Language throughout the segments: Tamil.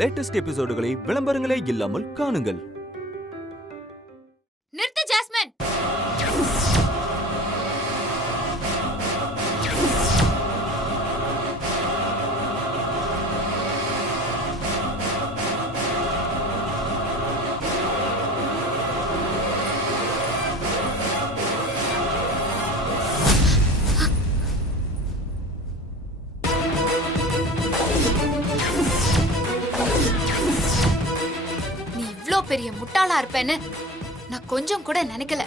லேட்டஸ்ட் எபிசோடுகளை விளம்பரங்களே இல்லாமல் காணுங்கள். நிறுத்து ஜாஸ்மின். பெரிய முட்டாளா இருப்பேன்னு நான் கொஞ்சம் கூட நினைக்கல.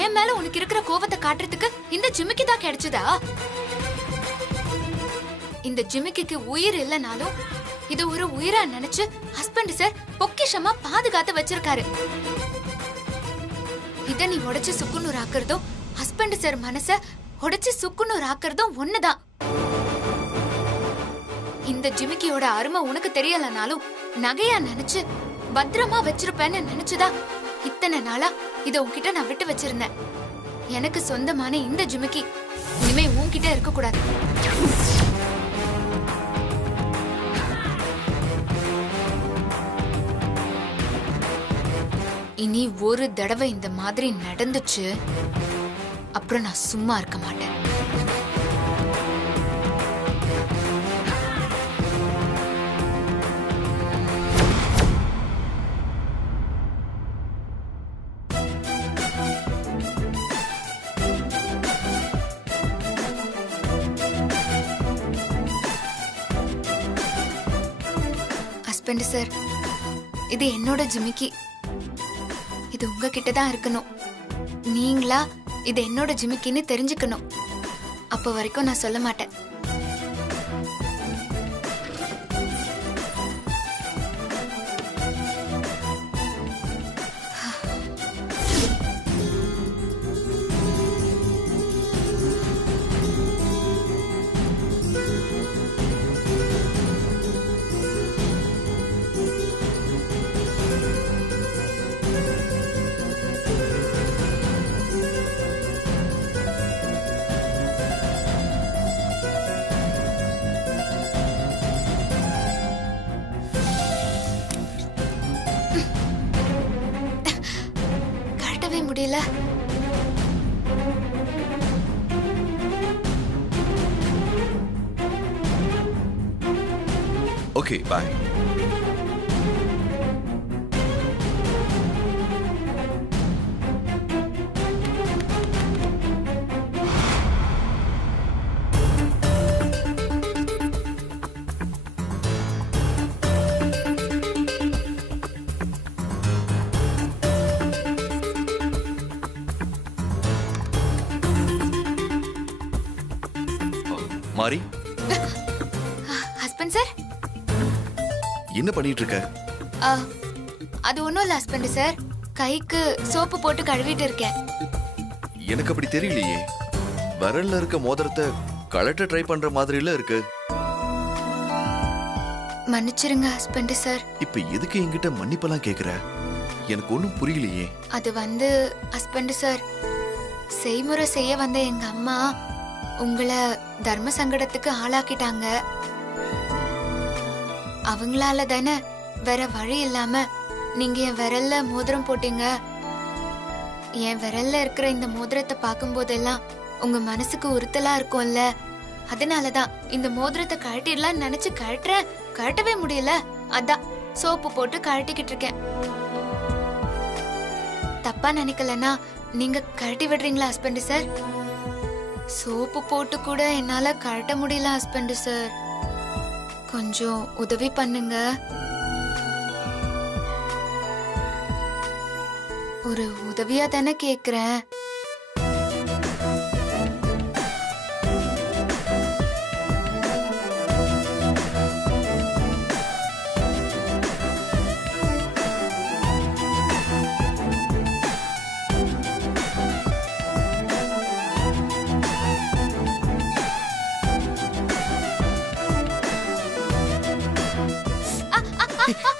என் மேல உனக்கு இருக்கிற கோபத்தை காட்டுறதுக்கு இந்த ஜிமிக்கி தான் கிடைச்சதா? இந்த ஜிமிக்கிக்கு உயிர் இல்லைனாலும் இது ஒரு உயிரா நினைச்சு ஹஸ்பண்ட் சார் பொக்கிஷமா பாதுகாத்து வச்சிருக்காரு. இத நீ உடைச்சு சுக்குநூறு ஆக்குறதும் ஹஸ்பண்ட் சார் மனச உடைச்சு சுக்குநூறு ஆக்குறதும் ஒண்ணுதான். இந்த ஜிமிக்கியோட அருமை உனக்கு தெரியலனாலும் நகையா நினைச்சு பத்திரமா வச்சிருப்பேன்னு நினைச்சுதா இத்தனை நாளா இத உன்கிட்ட நான் விட்டு வச்சிருந்தேன். எனக்கு சொந்தமான இந்த ஜிமிக்கி இனிமே உன்கிட்ட இருக்க கூடாது. இனி ஒரு தடவை இந்த மாதிரி நடந்துச்சு அப்புறம் நான் சும்மா இருக்க மாட்டேன். ஹஸ்பண்ட் சார், இது என்னோட ஜிமிக்கி. இது உங்ககிட்ட தான் இருக்கணும். நீங்களா இது என்னோட ஜிமிக்கின்னு தெரிஞ்சுக்கணும். அப்ப வரைக்கும் நான் சொல்ல மாட்டேன். முடியல. Okay, bye. Mari, husband sir, என்ன பண்ணிட்டு இருக்க? அது ஒண்ணும் இல்ல ஹஸ்பண்ட் சார், கைக்கு சோப்பு போட்டு கழுவிட்டு இருக்கேன். எனக்கு அப்படி தெரியலையே. விரல்ல இருக்க மோதிரத்தை கழட்ட ட்ரை பண்ற மாதிரில இருக்கு. மன்னிச்சிருங்க ஹஸ்பண்ட் சார். இப்ப எதுக்கு என்கிட்ட மன்னிப்பெல்லாம் கேக்குற? எனக்கு ஒண்ணும் புரியலையே. அது ஹஸ்பண்ட் சார், செய்முறை செய்ய வந்த எங்க அம்மா உங்களை தர்ம சங்கடத்துக்கு ஆளாக்கிட்டாங்க. அவங்களால தானே வேற வழி இல்லாம நீங்க என் விரல்ல மோதிரம் போட்டீங்க. என் விரல்ல இருக்கிற இந்த மோதிரத்தை பார்க்கும் போதெல்லாம் உங்க மனசுக்கு உறுத்தலா இருக்கும்ல. அதனாலதான் இந்த மோதிரத்தை கழட்டிடலாம் நினைச்சு கழட்டவே முடியல. அதான் சோப்பு போட்டு கழட்டிக்கிட்டு இருக்கேன். தப்பா நினைக்கலன்னா நீங்க கழட்டி விடுறீங்களா ஹஸ்பண்ட் சார்? சோப்பு போட்டு கூட என்னால கழட்ட முடியல ஹஸ்பண்ட் சார். கொஞ்சம் உதவி பண்ணுங்க. ஒரு உதவியா தானே கேக்குறேன்.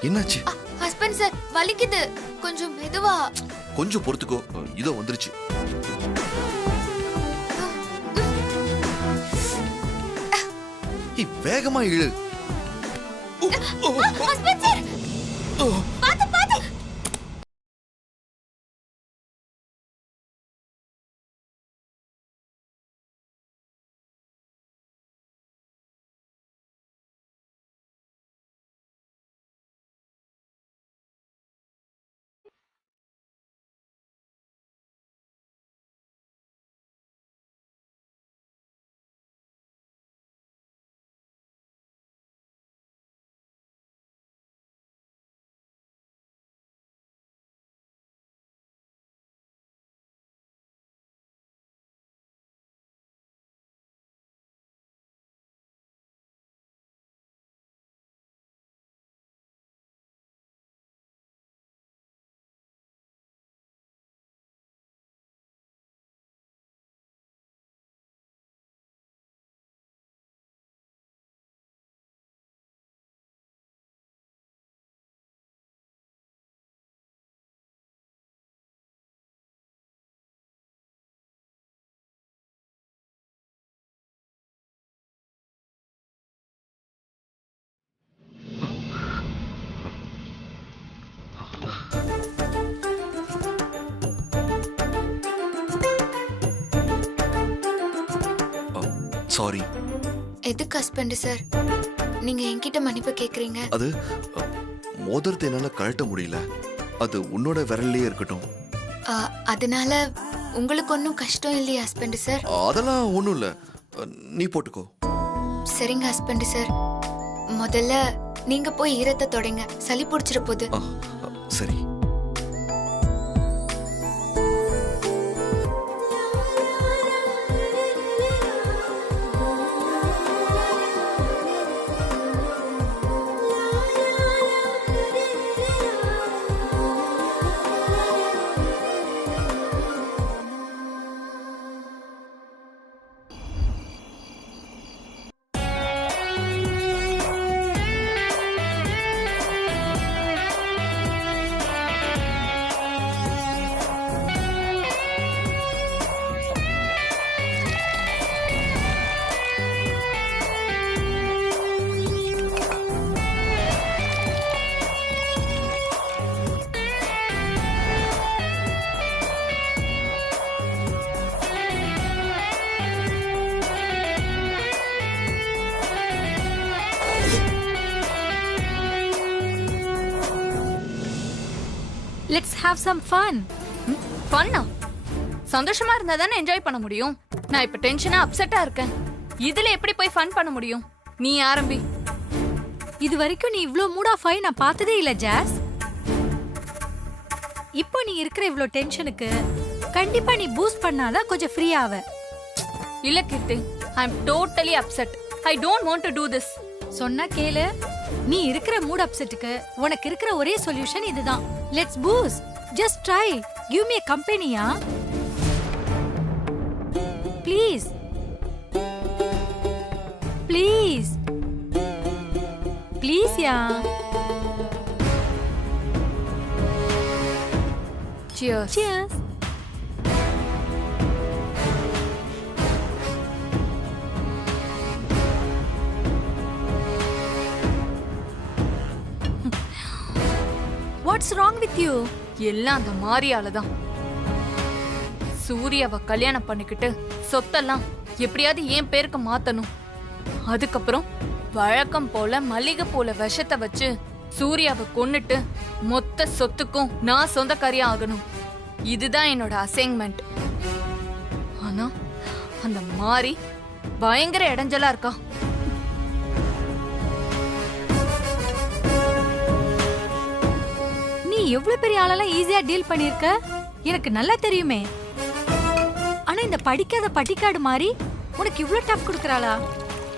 என்னாச்சு? ஹஸ்பண்ட் சார், வலிக்குது. கொஞ்சம் மெதுவா. கொஞ்சம் பொறுத்துக்கோ, இதோ வந்துருச்சு. வேகமா இழு. ஸ்பென்சர் பாத்து பாத்து. சாரி. எதுக்கு ஹஸ்பண்ட் சார் நீங்க என்கிட்ட மன்னிப்பு கேக்குறீங்க? அது மோதிரத்தை என்னால கழட்ட முடியல. அது உன்னோட விரல்லையே இருக்கட்டும். அதனால உங்களுக்கு ஒன்றும் கஷ்டம் இல்லையா ஹஸ்பண்ட் சார்? அதெல்லாம் ஒண்ணும் இல்ல, நீ போட்டுக்கோ. சரிங்க ஹஸ்பண்ட் சார், முதல்ல நீங்க போய் ஈரத்தை தொடங்க, சளி பிடிச்சிட போகுது. சரி. Let's have some fun. ஃபன்னா? சந்தோஷமா இருந்தா தானே என்ஜாய் பண்ண முடியும். நான் இப்ப டென்ஷனா அப்செட்டா இருக்கேன். இதுல எப்படி போய் ஃபன் பண்ண முடியும்? நீ ஆரம்பி. இது வரைக்கும் நீ இவ்ளோ மூட் ஆஃப் ஆகி நான் பார்த்ததே இல்ல ஜாஸ். இப்போ நீ இருக்கிற இவ்ளோ டென்ஷனுக்கு கண்டிப்பா நீ பூஸ்ட் பண்ணாதான் கொஞ்சம் ஃப்ரீ ஆவ. இல்ல Keerthi, I am totally upset. I don't want to do this. சொன்னா கேளு. நீ இருக்கிற மூட் அப்செட்டுக்கு உனக்கு இருக்கிற ஒரே சொல்யூஷன் இதுதான். Let's boost. Just try. Give me a company-யா. ப்ளீஸ் ப்ளீஸ் ப்ளீஸ் யா. Cheers. Cheers. What's wrong with you? எல்லாம் அந்த மாரியால தான். சூர்யாவை கல்யாணம் பண்ணிக்கிட்டு சொத்தெல்லாம் எப்படியாவது என் பேருக்கு மாத்தணும். அதுக்கப்புறம் வழக்கம் போல மல்லிகை போல விஷத்தை வச்சு சூர்யாவை கொன்னுட்டு மொத்த சொத்துக்கும் நான் சொந்தக்காரியா ஆகணும். இதுதான் என்னோட அசைன்மெண்ட். ஆனா அந்த மாரி பயங்கர இடைஞ்சலா இருக்கா. நீ எவ்வளவு பெரிய ஆளெல்லாம் ஈஸியா டீல் பண்ணிருக்க எனக்கு நல்லா தெரியுமே. ஆனா இந்த படிக்காத பட்டிக்காடு மாதிரி உனக்கு இவ்ளோ டஃப் கொடுக்கறாளா?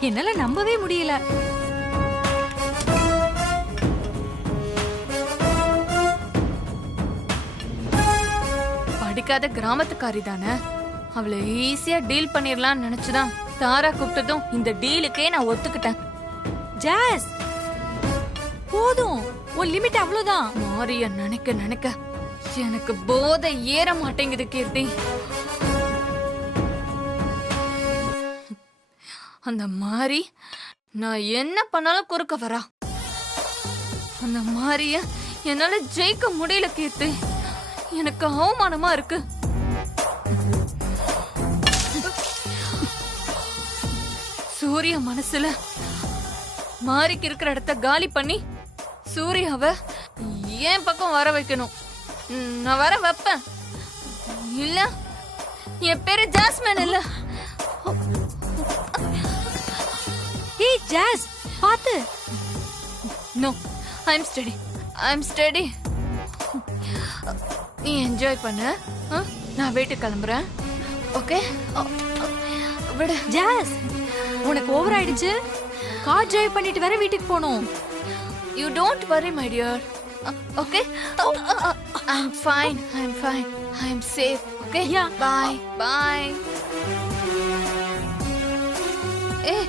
என்னால நம்பவே முடியல. படிக்காத கிராமத்துக்காரி தானே, அவளை ஈஸியா டீல் பண்ணிடலாம்னு நினைச்சுதான் தாரா கூப்பிட்டதும் இந்த டீலுக்கே நான் ஒத்துக்கிட்டேன். ஜாஸ் போதும், உன் லிமிட் அவ்வளவுதான். மாரிய நினைக்க நினைக்க எனக்கு போதை ஏற மாட்டேங்குது கீர்த்தி. அந்த மாதிரி நான் என்ன பண்ணாலும் குறுக்க வரா. அந்த மாதிரிய என்னால ஜெயிக்க முடியல கீர்த்தி. எனக்கு அவமானமா இருக்கு. சூர்யா மனசுல மாரிக்கு இருக்கிற இடத்த காலி பண்ணி சூர்யாவை என் பக்கம் வர வைக்கணும். நான் வர வைப்பேன். இல்ல என் பேரு ஜாஸ்மின் இல்ல. ஏய் ஜாஸ், பாத்து. நோ, ஐ அம் ஸ்டடி. நீ என்ஜாய் பண்ணு. நான் வீட்டுக்கு கிளம்புறேன். ஓகே விடு. ஜாஸ், உனக்கு ஓவர் ஆயிடுச்சு. கார் டிரைவ் பண்ணிட்டு வேற வீட்டுக்கு போகணும். You don't worry, my dear. Okay? I'm fine. I'm safe. Okay? Yeah. Bye. Hey.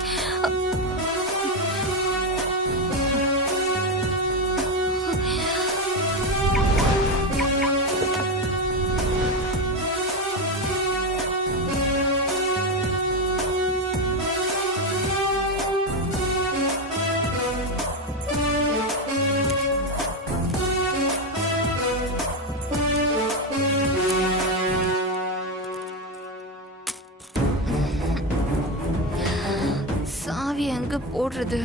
சாவி எங்க போடுறது?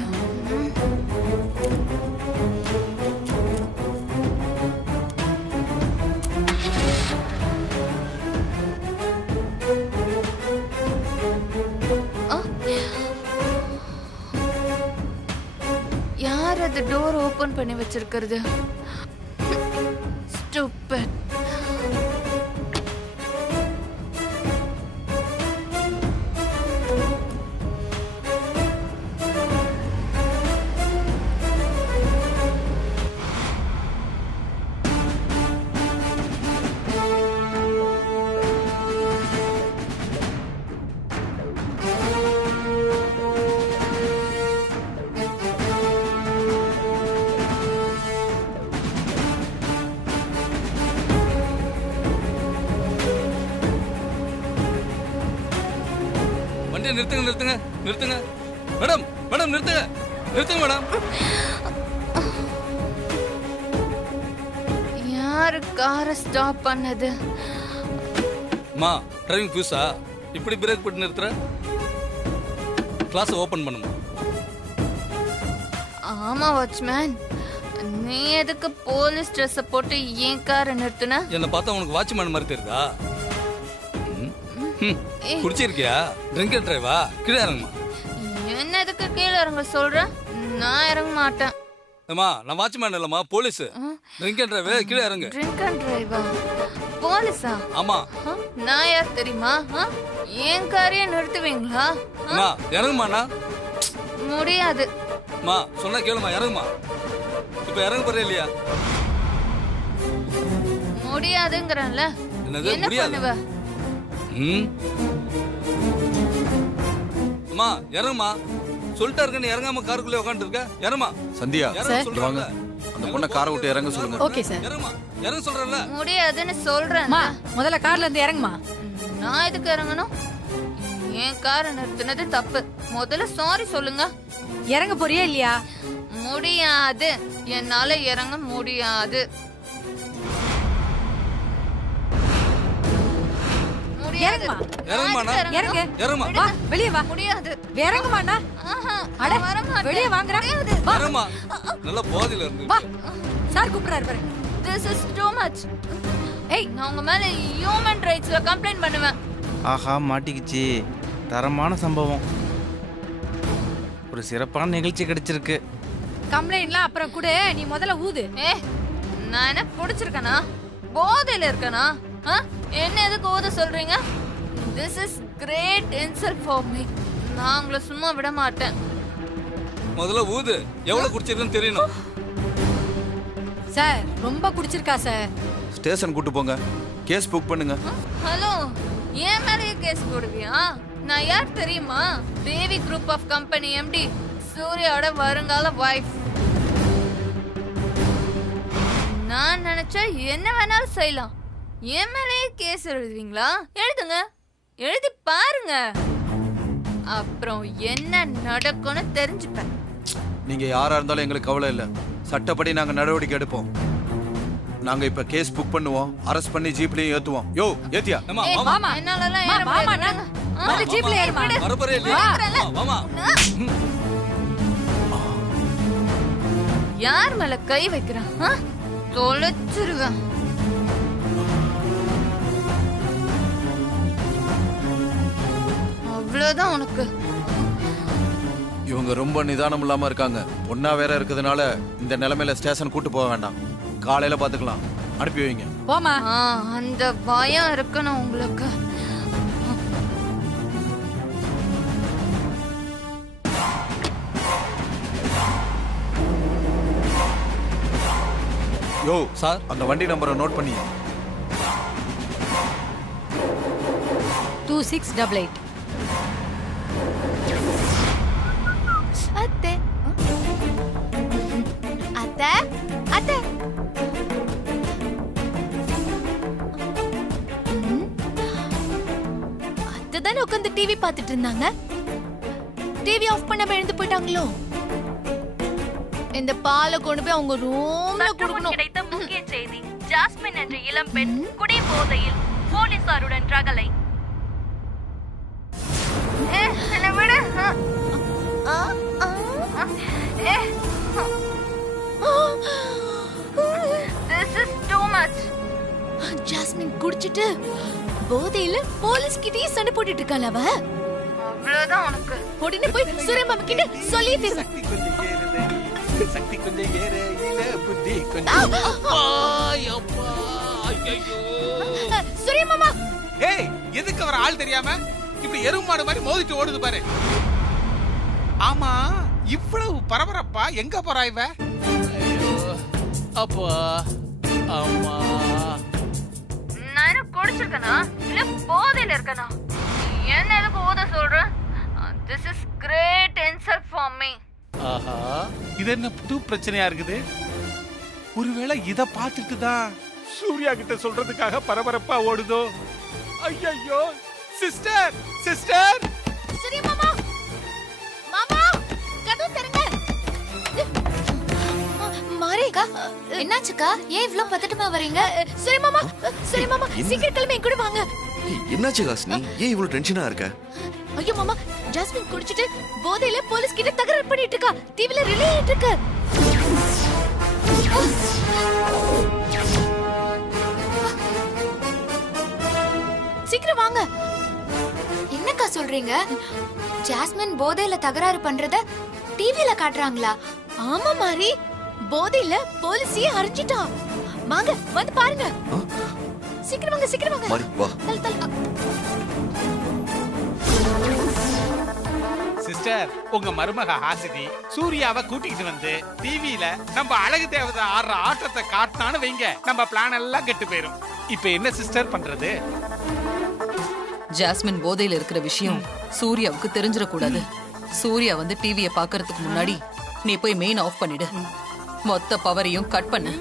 யார் அது டோர் ஓபன் பண்ணி வச்சிருக்கிறது? ஸ்டூபிட். நிறுத்துங்க மேடம் நிறுத்துங்க மேடம். யாரு காரை ஸ்டாப் பண்ணது? மா டிரைவிங் புதுசா இப்படி பிரேக் போட்டு நிறுத்துற? கிளாஸ் ஓபன் பண்ணுமா? ஆமா வாட்ச்மேன், நீ எதுக்கு போலீஸ் ட்ரெஸ் போட்டு ஏன் காரை நிறுத்துன? என்ன பார்த்தா உனக்கு வாட்ச்மேன் மாதிரி தெரியுதா? குடிச்சிருக்கியா? ட்ரிங்க் அண்ட் டிரைவா? கீழே இறங்குமா. என்ன எதுக்கு கீழே இறங்க சொல்ற? நான் இறங்க மாட்டேன். ஏமா நான் வாட்ச்மேன் இல்லம்மா, போலீஸ். ட்ரிங்க் அண்ட் டிரைவ், கீழே இறங்கு. ட்ரிங்க் அண்ட் டிரைவா? போலீஸா? ஆமா. நான் யார் தெரியுமா? ஏன் காரையே நிறுத்துவீங்களா? அம்மா இறங்குமாண்ணா. முடியாது. அம்மா சொன்னா கேளுமா, இறங்குமா. இப்ப இறங்க போறே இல்லையா? முடியாதுங்கறல. என்ன பண்ணுவ? அம்மா இறங்குமா. சொல்லிட்டா இருக்க, நீ இறங்காம காருக்குள்ளே உட்காந்து இருக்க. இறங்குமா. சந்தியா சொல்றாங்க. அந்த பொண்ணை காரை விட்டு இறங்க சொல்லுங்க. Okay sir. இறங்குமா. இறங்க சொல்றேன்ல. முடியாதுன்னு சொல்றேன். முதல்ல கார்ல இருந்து இறங்குமா. நான் எதுக்கு இறங்கணும்? ஏன் காரை நிறுத்தினது தப்பு. முதல்ல சாரி சொல்லுங்க. இறங்க போறியா இல்லையா? முடியாது, என்னால இறங்க முடியாது. வெளியே வா. முடியாது. இறங்குமாண்ணா. வெளியே வாங்குறா. நல்ல போதையில இருந்து சார் கூப்பிடுறாரு பாரு. This is too much. ஏய், நான் உங்க மேல ஹியூமன் ரைட்ஸ்ல கம்ப்ளைன்ட் பண்ணுவேன். ஆஹா மாட்டிக்கிச்சு. தரமான சம்பவம். ஒரு சிறப்பான நிகழ்ச்சி கிடைச்சிருக்கு. கம்ப்ளைண்ட்லாம் அப்புறம் கூட, நீ முதல்ல ஊது. நான் என்ன குடிச்சிருக்கேனா? போதையில இருக்கேனா? என்ன எதுக்கு ஊத சொல்றீங்க? This is great insult for me. நான் உங்களை சும்மா விட மாட்டேன். முதல்ல ஊது. எவ்வளவு குடிச்சிருக்குன்னு தெரியணும். சார் ரொம்ப குடிச்சிருக்கா சார். ஸ்டேஷன் கூட்டு போங்க. கேஸ் புக் பண்ணுங்க. ஹலோ, ஏன் மேலேயே கேஸ் போடுவியா? நான் யார் தெரியுமா? தேவி குரூப் ஆஃப் கம்பெனி எம்டி, சூர்யாவோட வருங்கால வைஃப். நான் நினைச்சா என்ன வேணாலும் செய்யலாம். என் மேலேயே கேஸ் எழுதுவீங்களா? எழுதுங்க, எழுதி பாருங்க. அப்புறம் என்ன நடக்கும்னு தெரிஞ்சுப்பேன். நீங்க யாரா இருந்தாலும் எங்களுக்கு கவலை இல்ல. சட்டப்படி நாங்க நடவடிக்கை எடுப்போம். நாங்க இப்ப கேஸ் புக் பண்ணுவோம், அரெஸ்ட் பண்ணி ஜீப்லயும் ஏத்துவோம். யோ ஏத்தியா? ஏம்மா, ஏய், வாமா. மாமா என்னாலலாம் ஏற வாமா, முடியாது. வந்து ஜீப்ல ஏறுமா. வரப்போறே இல்லையா? வாமா. யார் மேல கை வைக்கிறான்? தொலைச்சிருவேன். அவ்வளவுதான் உனக்கு. இவங்க ரொம்ப நிதானம் இல்லாம இருக்காங்க. பொண்ணா வேற இருக்கிறதுனால இந்த நிலைமையில ஸ்டேஷன் கூட்டு போக வேண்டாம். காலையில பாத்துக்கலாம். அனுப்பி வைங்க. போமா. அந்த பயம் இருக்கணும் உங்களுக்கு. யோ சார். அந்த வண்டி நம்பரை நோட் பண்ணி. 2688. அத்தை அத்தை அத்தை அத்தை தானே உட்காந்து டிவி பார்த்துட்டு இருந்தாங்க. டிவி ஆஃப் பண்ணாம எழுந்து போயிட்டாங்களோ? இந்த பாலை கொண்டு போய் அவங்க ரூம்ல கொடுக்கணும். கிடைத்த முக்கிய செய்தி. ஜாஸ்மின் என்ற இளம்பெண் குடி போதையில் போலீசாருடன் ரகளை. This is too much. Jasmine குடிச்சிட்டு போதையில போலீஸ் கிட்டயே சண்டை போட்டுட்டு இருக்காள அவ. அவ்வளவுதான் உனக்கு. உடனே போய் சூரிய மாமா கிட்ட சொல்லி தீரு. சக்தி கொஞ்சம் ஏறையில புத்தி கொஞ்சம். சூரிய மாமா ஏய், எதுக்கு அவர் ஆள் தெரியாம இப்படி எருமாடு மாதிரி மோதிட்டு ஓடுது பாரு. ஆமா, இவ்வளவு பரபரப்பா எங்க போறா இவ? அப்பா அம்மா. நான் என்ன குடிச்சிருக்கனா இல்ல போதையில இருக்கனா? என்ன எதுக்கு ஓத சொல்ற? This is great insult for me. ஆஹா, இது என்ன புது பிரச்சனையா இருக்குது? ஒருவேளை இத பார்த்துட்டு தான் சூர்யா கிட்ட சொல்றதுக்காக பரபரப்பா ஓடுதோ? ஐயோ, சிஸ்டர் சிஸ்டர். சூரிய மாமா மாமா கதவு திறங்க. மாரேக்கா என்னாச்சுக்கா? ஏன் இவ்ளோ பதட்டமா வரீங்க? சூரிய மாமா சீக்கிரம் கிளம்பி என் கூட வாங்க. என்னாச்சு ஹாசினி? ஏன் இவ்வளவு டென்ஷனா இருக்க? ஐயோ மாமா, ஜாஸ்மின் குடிச்சிட்டு போதையில போலீஸ் கிட்ட தகராறு பண்ணிட்டு இருக்கா. டிவில ரிலே ஆயிட்டு இருக்கு. சீக்கிரம் வாங்க. என்னக்கா சொல்றீங்க? ஜாஸ்மின் போதையில தகராறு பண்றத டிவில காட்டுறாங்களா? ஆமா மாரி, போதையில போலீஸையே அரைஞ்சிட்டா. வாங்க வந்து பாருங்க. சீக்கிரம் வாங்க சீக்கிரம் வாங்க. மாரி வா. சிஸ்டர், உங்க மருமக ஹாசினி சூர்யாவை கூட்டிட்டு வந்து டிவில நம்ம அழகு தேவதை ஆடுற ஆட்டத்தை காட்டினான்னு வைங்க, நம்ம பிளான் எல்லாம் கெட்டு போயிரும். இப்ப என்ன சிஸ்டர் பண்றது? ஜாஸ்மின் போதையில இருக்கிற விஷயம் சூர்யாவுக்கு தெரிஞ்சிடக்கூடாது. சூர்யா வந்து டிவிய பாக்குறதுக்கு முன்னாடி நீ போய் மெயின் ஆஃப் பண்ணிடு. மொத்த பவரையும் கட் பண்ணு.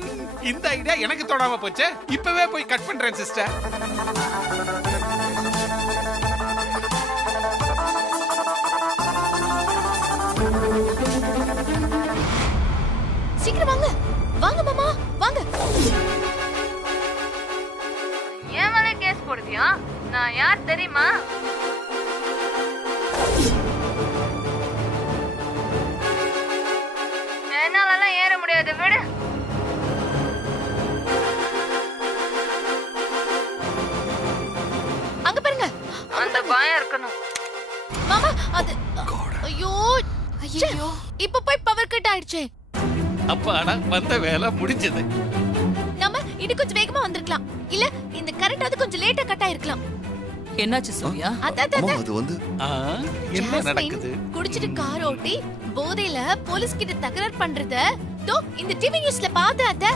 இந்த ஐடியா எனக்கு தொடாம போச்சு. இப்பவே போய் கட் பண்றேன் சிஸ்டர். சீக்கிரம் வாங்க வாங்க மாமா வாங்க. ஏன் மேல கேஸ் போடுவியா? நான் யார் தெரியுமா? என்னாலலாம் ஏற முடியாது, விடு. அங்க பாருங்க. அந்த பயம் இருக்கணும். மாமா அது ஐயோ ஐயோ இப்ப போய் பவர் கட் ஆயிடுச்சே. அப்பாடா, வந்த வேலை முடிஞ்சது. நம்ம இது கொஞ்சம் வேகமா வந்திருக்கலாம். இல்ல இந்த கரண்ட் அது கொஞ்சம் லேட்டா கட் ஆயிருக்கலாம். என்னாச்சு சூர்யா? அம்மா, அது வந்து என்ன நடக்குது? குடிச்சிட்டு கார் ஓட்டி போதையில போலீஸ் கிட்ட தகராறு பண்றத தோ இந்த டிவி நியூஸ்ல பார்த்தேன் அத்தை.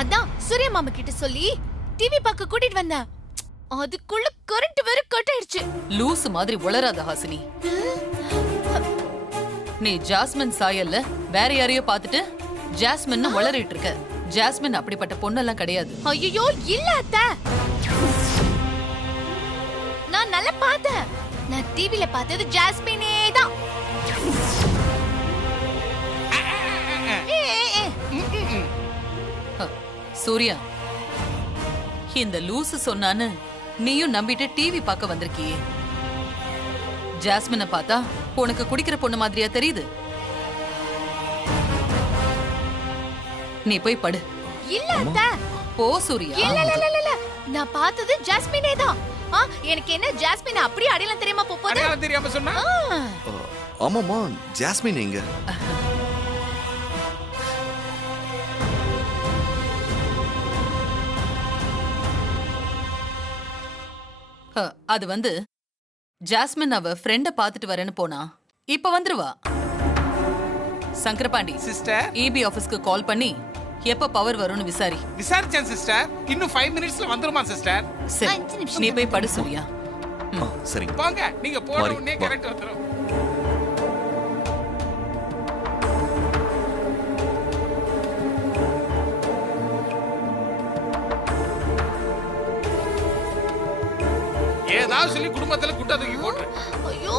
அதான் சூரிய மாமா கிட்ட சொல்லி டிவி பார்க்க கூட்டிட்டு வந்தேன். அதுக்குள்ள கரண்ட் வேற கட் ஆயிடுச்சு. லூசு மாதிரி உளராத ஹாசினி. நீ ஜாஸ்மின் சாயல்ல வேற யாரையோ பார்த்துட்டு ஜாஸ்மின் உளறிட்டு இருக்க. ஜாஸ்மின் அப்படிப்பட்ட பொண்ணெல்லாம் கிடையாது. ஐயோ இல்ல அத்தை, நான் நல்லா பார்த்தேன். நான் டிவில பார்த்தது ஜாஸ்மினே தான். சூர்யா, இந்த லூசு சொன்னான்னு நீயும் நம்பிட்டு டிவி பார்க்க வந்திருக்கியே. ஜாஸ்மினை பார்த்தா உனக்கு குடிக்கிற பொண்ணு மாதிரியா தெரியுது? நீ போய் படு. இல்ல அத்தை. போ சூர்யா. இல்ல இல்ல இல்ல இல்ல, நான் பார்த்தது ஜாஸ்மினே தான். எனக்கு என்ன ஜாஸ்மின் அப்படியே அடையாளம் தெரியாம போகுது? அடையாளம் தெரியாம சொன்னா? ஆமாமா, ஜாஸ்மின் எங்க? அது வந்து ஜாஸ்மின் அவ ஃப்ரெண்ட பாத்துட்டு வரேன்னு போனா இப்ப வந்துருவா. சங்கரபாண்டி சிஸ்டர், EB ஆபீஸ்க்கு கால் பண்ணி எப்ப பவர் வரும்னு விசாரி. விசாரிச்சேன் சிஸ்டர். இன்னும் 5 மினிட்ஸ்ல வந்துருமா சிஸ்டர்? சரி, நீ போய் படு சூர்யா. சரி போங்க, நீங்க போன உடனே கரெக்ட் வந்துரும். ஏதாவது சொல்லி குடும்பத்துல குட்டா தூக்கி போட்டுரு. ஐயோ